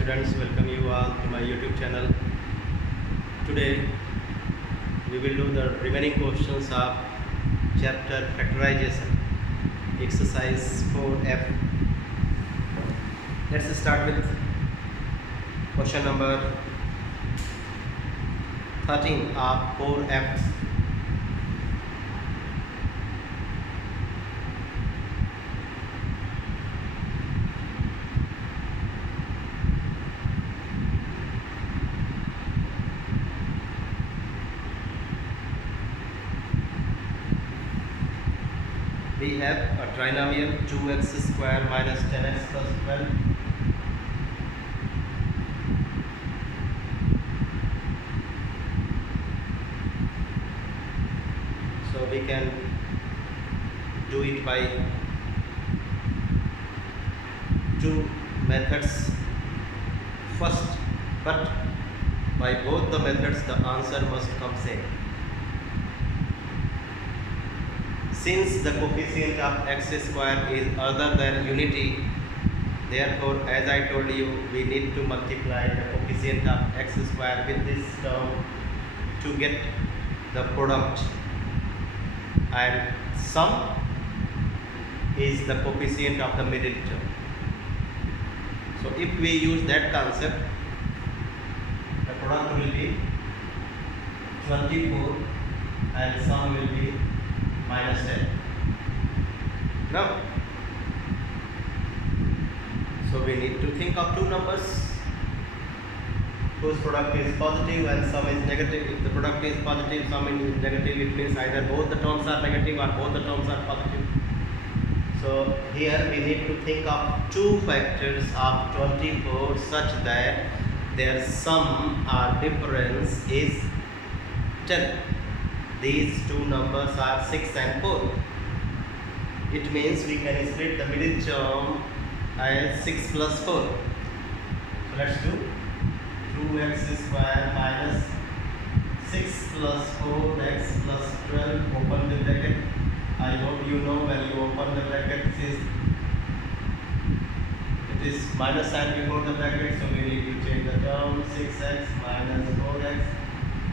students, welcome you all to my YouTube channel. Today we will do the remaining questions of chapter factorization, exercise 4F. Let's start with question number 13 of 4F. We have a trinomial 2x square minus 10x plus 12. So we can do it by two methods first, but by both the methods the answer must come same. Since the coefficient of x square is other than unity, therefore as I told you, we need to multiply the coefficient of x square with this term to get the product, and sum is the coefficient of the middle term. So if we use that concept, the product will be 24 and sum will be minus 10. Now, so we need to think of two numbers whose product is positive and sum is negative. If the product is positive, sum is negative, it means either both the terms are negative or both the terms are positive. So here we need to think of two factors of 24 such that their sum or difference is 10. These two numbers are 6 and 4. It means we can split the middle term as 6 plus 4. So let's do 2x square minus 6 plus 4x plus 12, open the bracket. I hope you know when you open the bracket it is minus sign before the bracket, so we need to change the term 6x minus 4x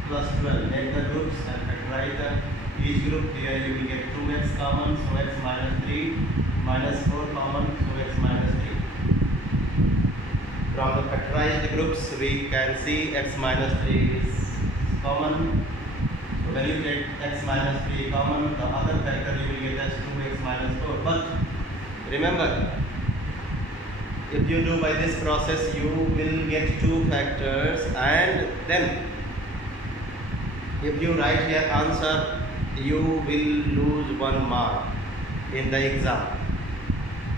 plus 12. Make the groups and factorize each group. Here you will get 2x common, so x minus 3, minus 4 common, so x minus 3. From the factorized groups we can see x minus 3 is common. So when you take x minus 3 common, the other factor you will get as 2x minus 4. But remember, if you do by this process, you will get two factors, and then if you write your answer, you will lose 1 mark in the exam,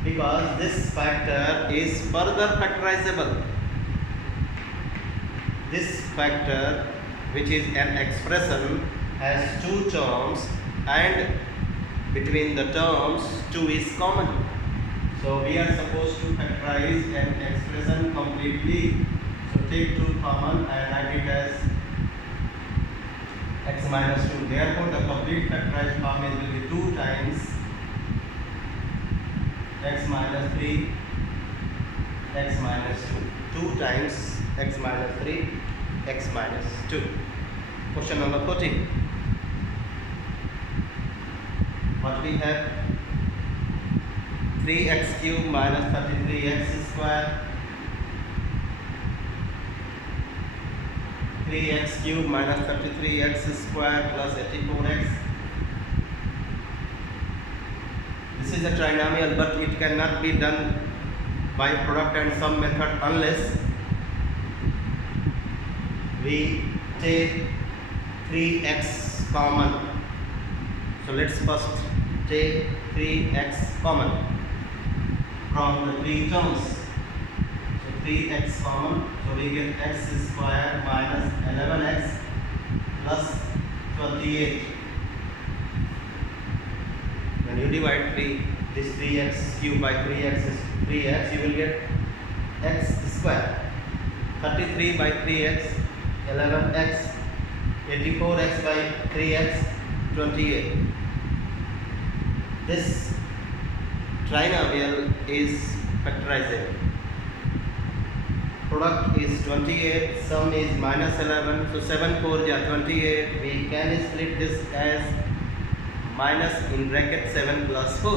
because this factor is further factorizable. This factor, which is an expression, has two terms, and between the terms 2 is common. So we are supposed to factorize an expression completely. So take 2 common and write it as x minus 2. Therefore the complete factorized form will be 2 times x minus 3 x minus 2. 2 times x minus 3 x minus 2. Question number 14. What we have? 3x cube minus 33x square. 3x cube minus 33x square plus 84x. This is a trinomial, but it cannot be done by product and sum method unless we take 3x common. So let's first take 3x common from the three terms. So 3x common, so we get x square minus 11x plus 28. When you divide this 3x cube by 3x, you will get x square. 33 by 3x, 11x, 84x by 3x, 28. This trinomial is factorizable. product is 28, sum is minus 11, so 7 4 ja 28. We can split this as minus in bracket 7 plus 4.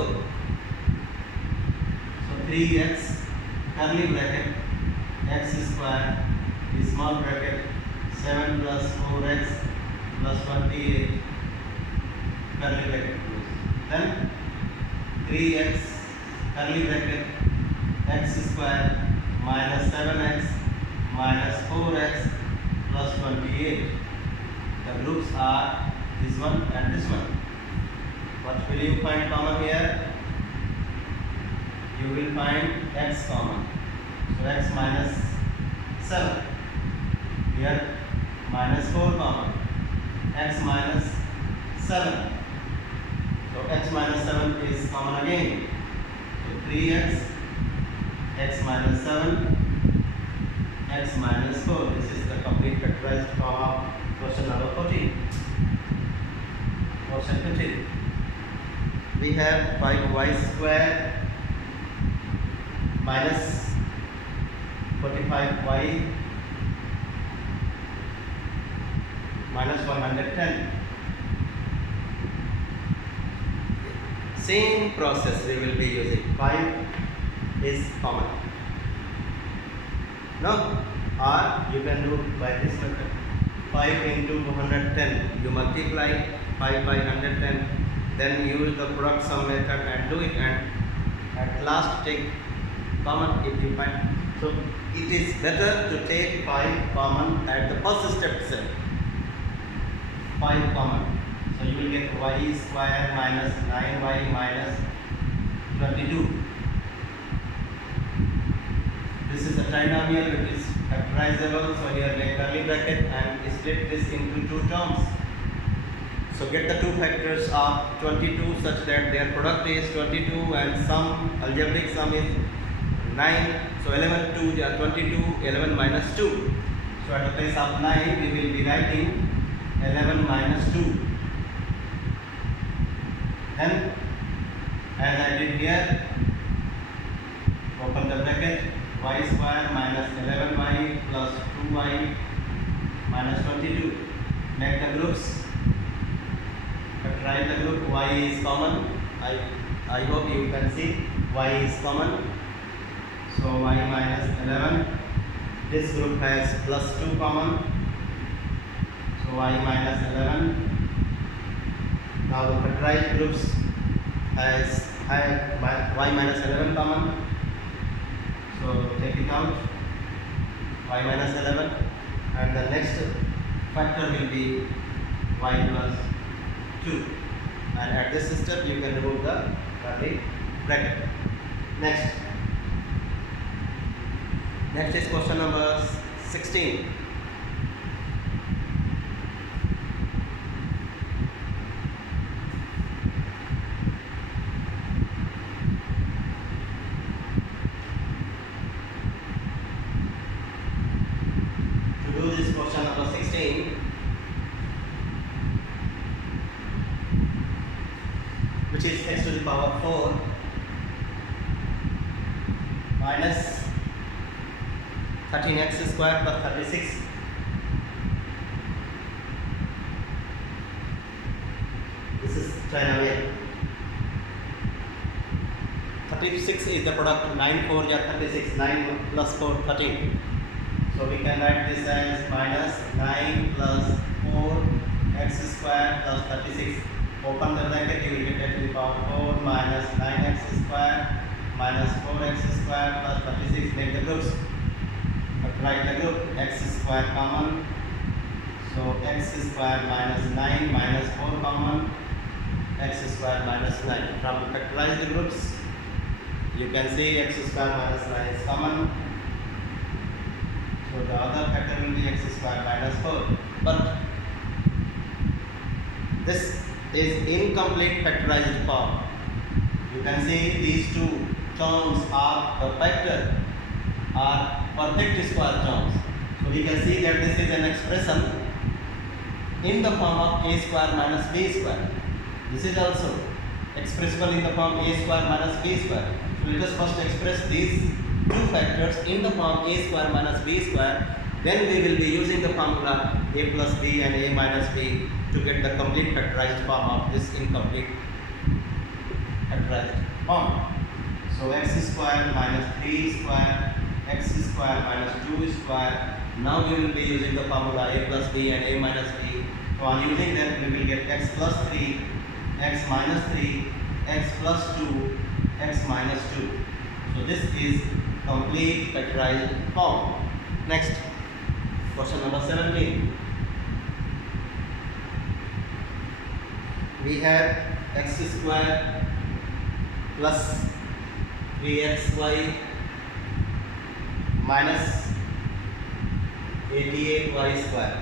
So 3x curly bracket x square is small bracket 7 plus 4x plus 28 curly bracket close. Then 3x curly bracket x square minus 7x minus 4x plus 28. The groups are this one and this one. What will you find common here? You will find x common. So x minus 7. Here minus 4 common. X minus 7. So x minus 7 is common again. So 3x, x minus 7, x minus 4. This is the complete factorized form of question number 14. Question 15. We have 5y square minus 45y minus 110. Same process we will be using. 5 is common. No? Or you can do by this method. 5 into 110. You multiply 5 by 110. Then use the product sum method and do it, and at last take common if you find. So it is better to take 5 common at the first step itself. 5 common. So you will get y square minus 9y minus 22. This is a trinomial which is factorizable. So here make curly bracket and split this into 2 terms. So get the 2 factors of 22 such that their product is 22 and sum, algebraic sum is 9. So 11 2 are 22, 11 minus 2. So at the place of 9 we will be writing 11 minus 2. Then as I did here, open the bracket, y square minus 11y plus 2y minus 22. Make the groups. Factorize the group. Y is common. I hope you can see y is common. So y minus 11. This group has plus 2 common. So y minus 11. Now the factorized groups has y minus 11 common. So take it out. Y minus 11. And the next factor will be y plus 2. And at this step you can remove the curly bracket. Next is question number 16. To do this question number 16, which is x to the power 4 minus 13x square plus 36. This is trinomial. 36 is the product. 9 4 ja 36. 9 plus 4 13. So we can write this as minus 9 plus 4 x square plus 36. Open the bracket, you will get x to the power 4 minus 9x square minus 4x square plus 36. Make the groups. Write the group. X square common. So x square minus 9 minus 4 common. X square minus 9. From factorize the groups, you can see x square minus 9 is common. So the other factor will be x square minus 4. But this is incomplete factorized form. You can see these 2 terms are the factor, are perfect square terms. So we can see that this is an expression in the form of a square minus b square. This is also expressible in the form a square minus b square. So let us first express these two factors in the form a square minus b square, then we will be using the formula a plus b and a minus b to get the complete factorized form of this incomplete factorized form. So x square minus 3 square, x square minus 2 square. Now we will be using the formula a plus b and a minus b. So on using that, we will get x plus 3, x minus 3, x plus 2, x minus 2. So this is complete factorized form. Next, question number 17. We have x square plus 3xy minus 88y square.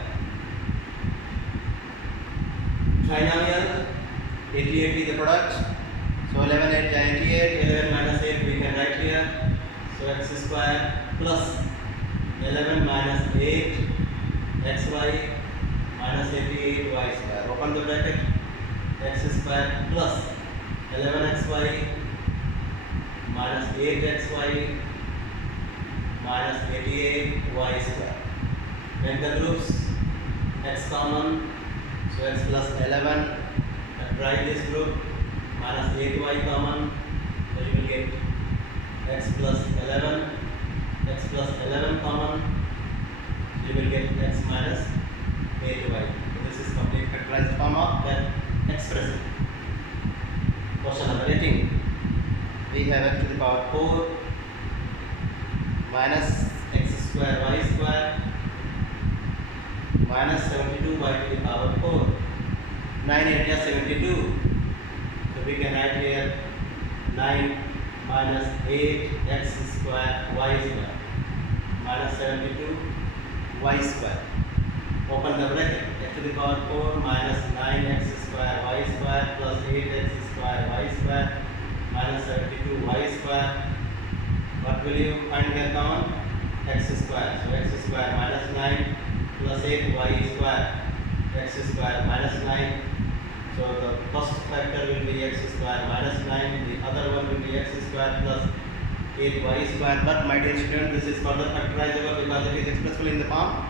Trinomial, 88 is the product. So 11 8 88, 11 minus 8 we can write here. So x square plus 11 minus 8 xy minus 88 y square. Open the bracket. X square plus 11xy minus 8xy minus 88y square. Make the groups x common. So x plus 11. Write this group minus 8y common. So you will get x plus 11. X plus 11 common. So you will get x minus 8y. So this is complete factorized form of that expression. Question number 18. We have x to the power 4 minus x square y square minus 72y to the power 4. 9 area 72. So we can write here 9 minus 8 x square y square minus 72 y square. Open the bracket. X to the power 4 minus 9x square y square plus 8x square y square minus 72 y square. What will you find here common? X square. So x square minus 9 plus 8 y square. X square minus 9. So the first factor will be x square minus 9. The other one will be x square plus 8y square. But my dear student, this is further factorizable because it is expressible in the form.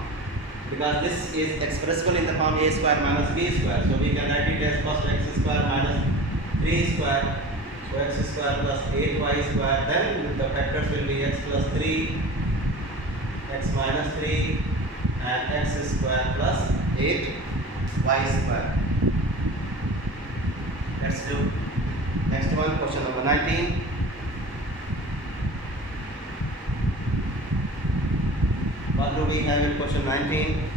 Because this is expressible in the form a square minus b square. So we can write it as first x square minus 3 square. So x square plus 8y square. Then the factors will be x plus 3, x minus 3 and x square plus 8y square. Let's do next one, question number 19. What do we have in question 19?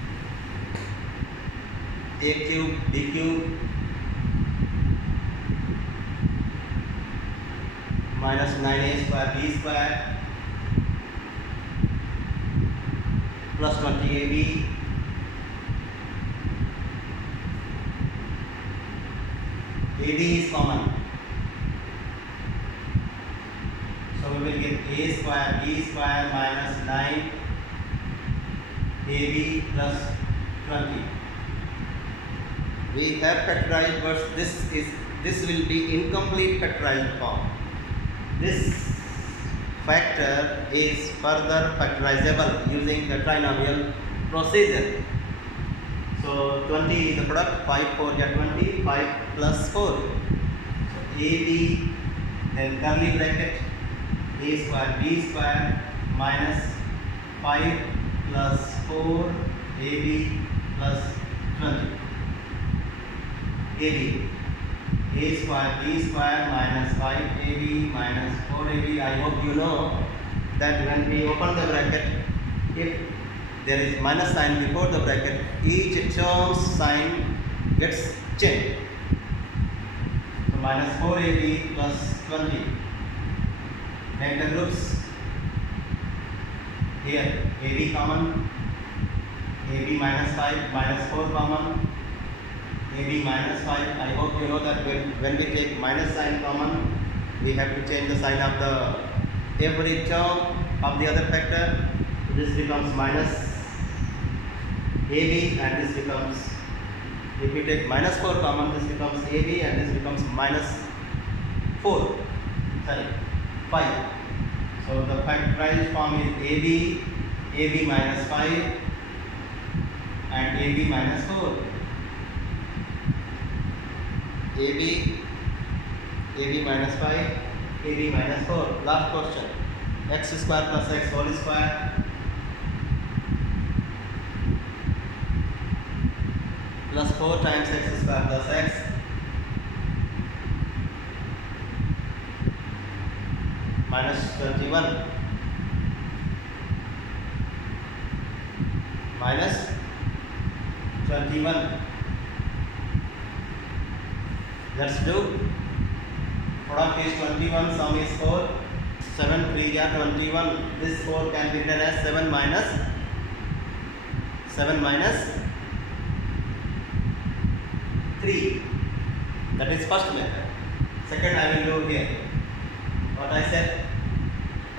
A cube, b cube minus 9a square b square plus 20ab ab is common. So we will get a square b square minus 9 ab plus 20. We have factorized, but this will be incomplete factorized form. This factor is further factorizable using the trinomial procedure. So 20 is the product, 5 4 is 20, 5 plus 4. So AB, then curly bracket, a square b square minus 5 plus 4 AB plus 20. AB, a square b square minus 5 AB minus 4 AB. I hope you know that when we open the bracket, if there is minus sign before the bracket, each term's sign gets changed. So minus 4 AB plus 20. Make the groups. Here AB common, AB minus 5 minus 4 common, AB minus 5. I hope you know that when we take minus sign common, we have to change the sign of the every term of the other factor. This becomes minus AB and this becomes, if we take minus 4 common, this becomes AB and this becomes minus 4, sorry, 5. So the factorized form is AB minus 5 and AB minus 4. AB minus 5, AB minus 4. Last question. X square plus x whole square plus 4 times x square plus x minus 21 minus 21. Let's do. Product is 21, sum is 4. 7 3 are 21. This 4 can be written as 7 minus 3. That is first method. Second I will do here. What I said,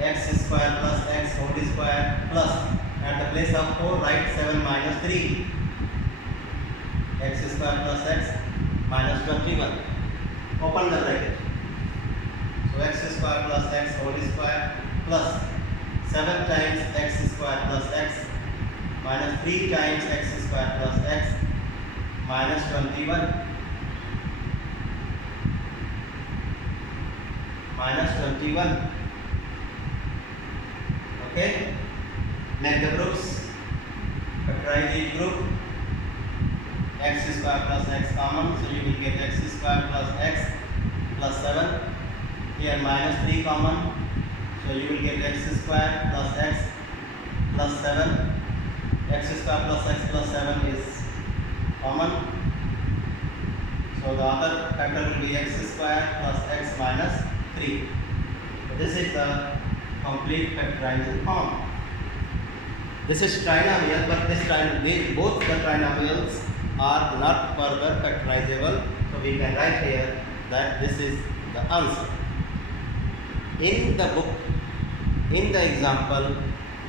x square plus x whole square plus at the place of 4 write 7 minus 3. X square plus x minus 21. Open the bracket. So x square plus x whole square plus 7 times x square plus x minus 3 times x square plus x minus 21 minus 21. Okay, make the groups. Factorize each group. X square plus x common, so you will get x square plus x plus 7. Here minus 3 common, so you will get x square plus x plus 7. X square plus x plus 7 is common, so the other factor will be x square plus x minus 3. So this is the complete factorized form. This is trinomial, but both the trinomials are not further factorizable, so we can write here that this is the answer. In the book, in the example,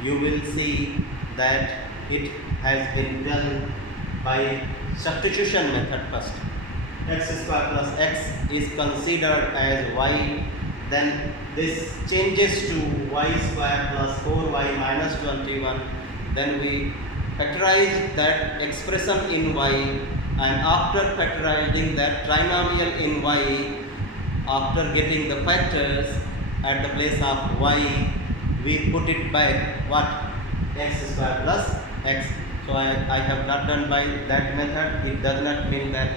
you will see that it has been done by substitution method first. X square plus x is considered as y, then this changes to y square plus 4y minus 21. Then we factorize that expression in y, and after factorizing that trinomial in y, after getting the factors at the place of y, we put it back what? X square plus x. So I have not done by that method. It does not mean that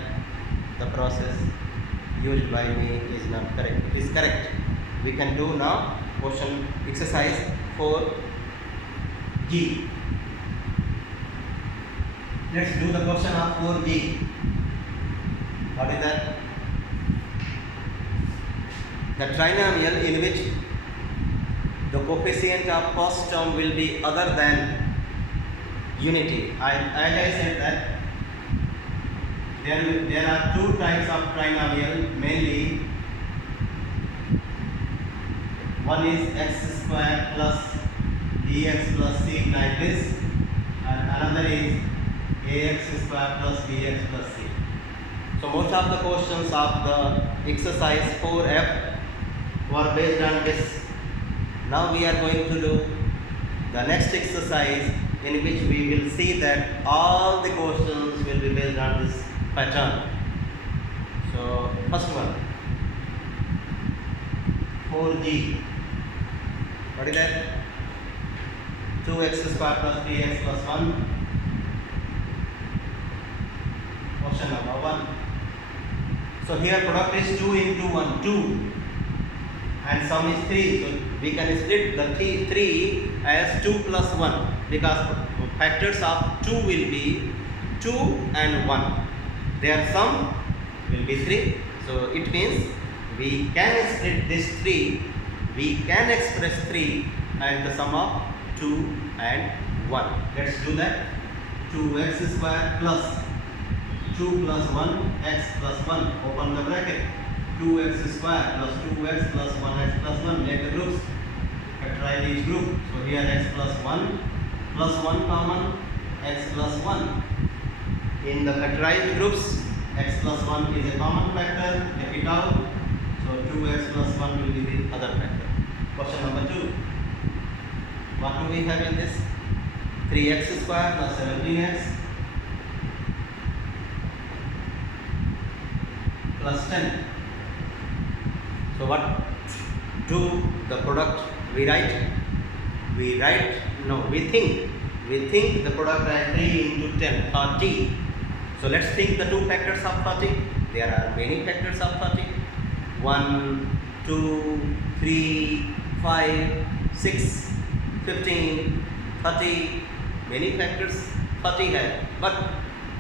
the process used by me is not correct. It is correct. We can do now question exercise 4G. Let's do the question of 4G. What is that? The trinomial in which the coefficient of first term will be other than unity. As I said that there are two types of trinomial mainly. One is x square plus dx plus c like this, and another is ax square plus bx plus c. So most of the questions of the exercise 4F were based on this. Now we are going to do the next exercise, in which we will see that all the questions will be based on this pattern. So first one, 4G. What is that? 2x square plus 3x plus 1. Question number 1. So here product is 2 into 1, 2, and sum is 3. So we can split the 3 as 2 plus 1, because factors of 2 will be 2 and 1. Their sum will be 3. So it means we can split this 3. We can express 3 as the sum of 2 and 1. Let's do that. 2x square plus 2 plus 1 x plus 1. Open the bracket. 2x square plus 2x plus 1x plus 1. Make the groups. Factorize each group. So here x plus 1 common, x plus 1. In the factorized groups, x plus 1 is a common factor. Take it out. So 2x plus 1 will be the other factor. Question number 2. What do we have in this? 3x square plus 17x plus 10. So what do the product we write? We think the product as 3 into 10, 30. So let's think the two factors of 30. There are many factors of 30. 1, 2, 3, 5, 6, 15, 30. Many factors 30 have. But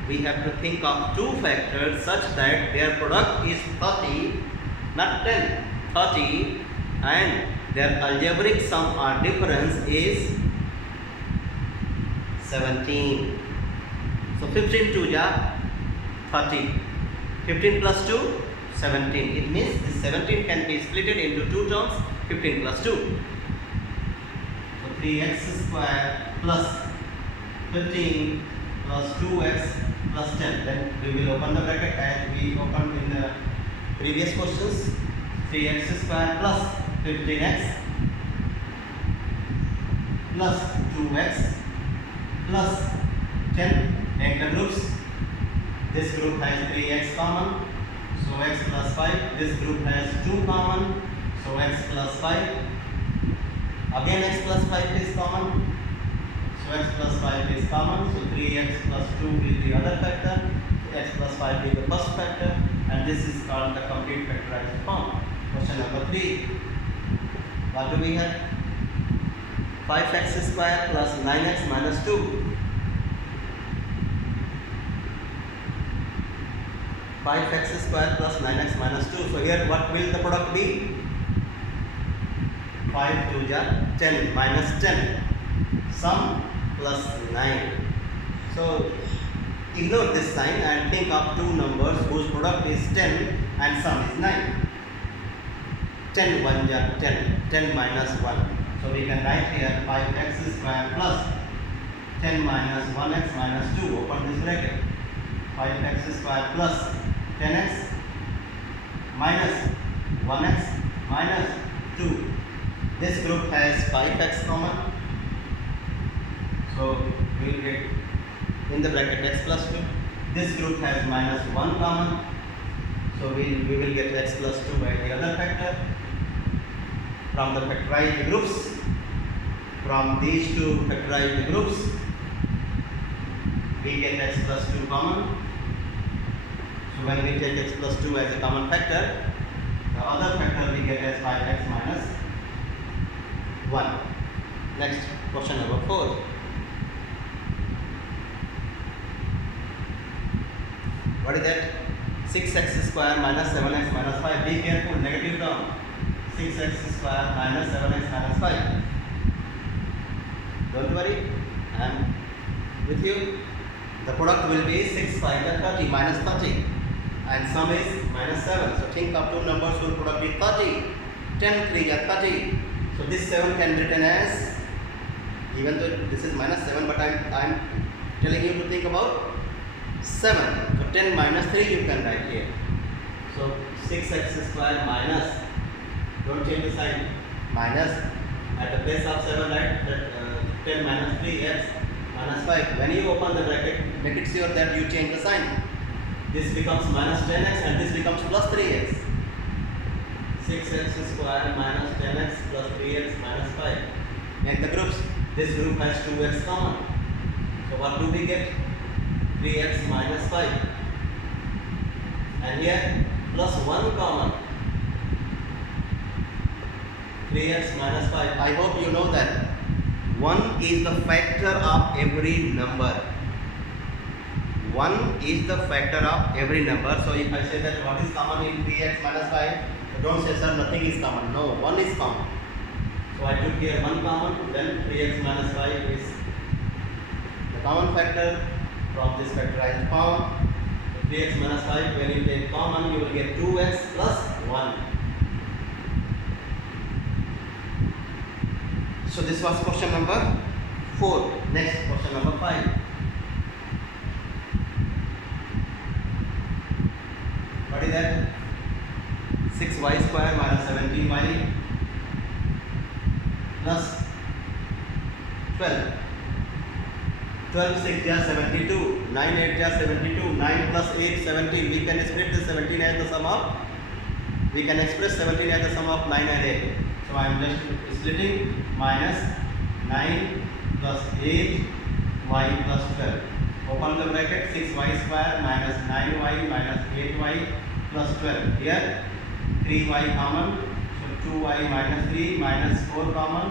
we have to think of two factors such that their product is 30, not 10, 30, and their algebraic sum or difference is 17. So 15 to 30. 15 plus 2, 17. It means this 17 can be split into two terms, 15 plus 2. So 3x square plus 15 plus 2x plus 10. Then we will open the bracket as we opened in the previous questions. 3x square plus 15x plus 2x plus 10. Make the groups. This group has 3x common, so x plus 5. This group has 2 common, so x plus 5. Again x plus 5 is common, so x plus 5 is common, so 3x plus 2 is the other factor, x plus 5 is the first factor, and this is called the complete factorized form. Question number 3. What do we have? 5x square plus 9x minus 2. 5x square plus 9x minus 2. So here what will the product be? 5 to 10 minus 10. Sum plus 9. So ignore this sign and think of two numbers whose product is 10 and sum is 9. 10 1 10. 10 minus 1. So we can write here 5x square plus 10 minus 1x minus 2. Open this bracket. 5x square plus 10x minus 1x minus 2. This group has 5x common. So we will get in the bracket x plus 2. This group has minus 1 common. So we will get x plus 2 by the other factor. From the factorized groups, from these two factorized groups, we get x plus 2 common. So when we take x plus 2 as a common factor, the other factor we get as 5x minus 1. Next, question number 4. What is that? 6x square minus 7x minus 5. Be careful, negative term. 6x square minus 7x minus 5. Don't worry, I am with you. The product will be 6 5 30 minus 30, and sum is minus 7. So think of two numbers whose product is 30. 10 3 30. So this 7 can be written as, even though this is minus 7, but I am telling you to think about 7. So 10 minus 3 you can write here. So 6x square minus, don't change the sign, minus, at the place of 7 write 10 minus 3x minus 5. When you open the bracket, make it sure that you change the sign. This becomes minus 10x and this becomes plus 3x. 6x square minus 10x plus 3x minus 5. Make the groups. This group has 2x common. So what do we get? 3x minus 5. And here plus 1 common. 3x minus 5. I hope you know that 1 is the factor of every number. 1 is the factor of every number. So if I say that what is common in 3x minus 5, don't say sir nothing is common. No, 1 is common. So I took here 1 common, then 3x minus 5 is the common factor from this factorized form. 3x minus 5, when you take common, you will get 2x plus 1. So this was question number 4. Next, question number 5. What is that? 6y square minus 17y plus 12. 12 6 is 72, 9 8 is 72, 9 plus 8 17. We can split the 17 as the sum of, we can express 17 as the sum of 9 and 8. So I am just splitting minus 9 plus 8 y plus 12. Open the bracket, 6y square minus 9y minus 8y plus 12. Here 3y common, so 2y minus 3 minus 4 common,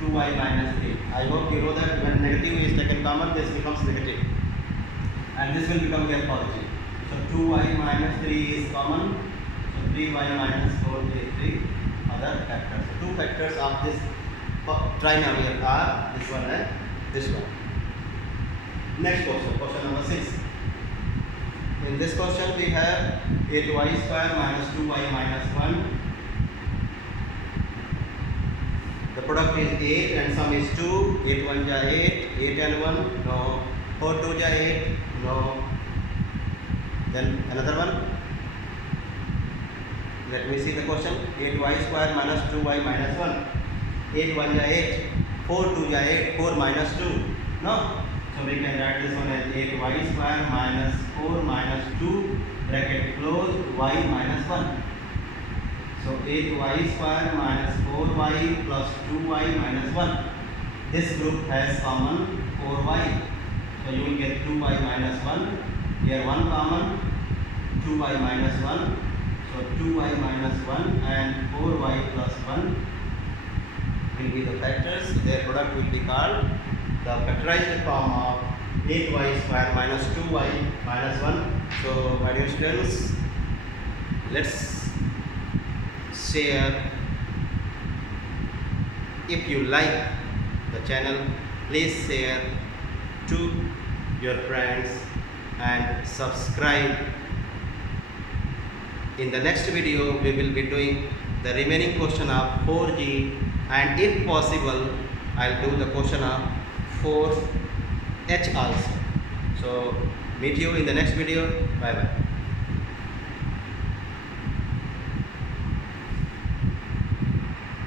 2y minus 3. I hope you know that when negative is taken common, this becomes negative and this will become here positive. So 2y minus 3 is common, so 3y minus 4 is 3 other factors. So two factors of this trinomial are this one and this one. Next question, question number 6. In this question we have 8y square minus 2y minus 1. The product is 8 and sum is 2. 8 1 ja 8, 8 and 1, no. 4 2 ja 8, no. Then another one. Let me see the question. 8y square minus 2y minus 1. 8 1 ja 8, 4 2 ja 8, 4 minus 2, no. So we can write this one as 8y square minus 4 minus 2 bracket close y minus 1. So 8y square minus 4y plus 2y minus 1. This group has common 4y. So you will get 2y minus 1. Here 1 common, 2y minus 1. So 2y minus 1 and 4y plus 1 will be the factors. Their product will be called the factorized form of 8y square minus 2y minus 1. So my dear students, let's share. If you like the channel, please share to your friends and subscribe. In the next video we will be doing the remaining question of 4g and if possible I'll do the question of 4h also. So meet you in the next video. Bye bye.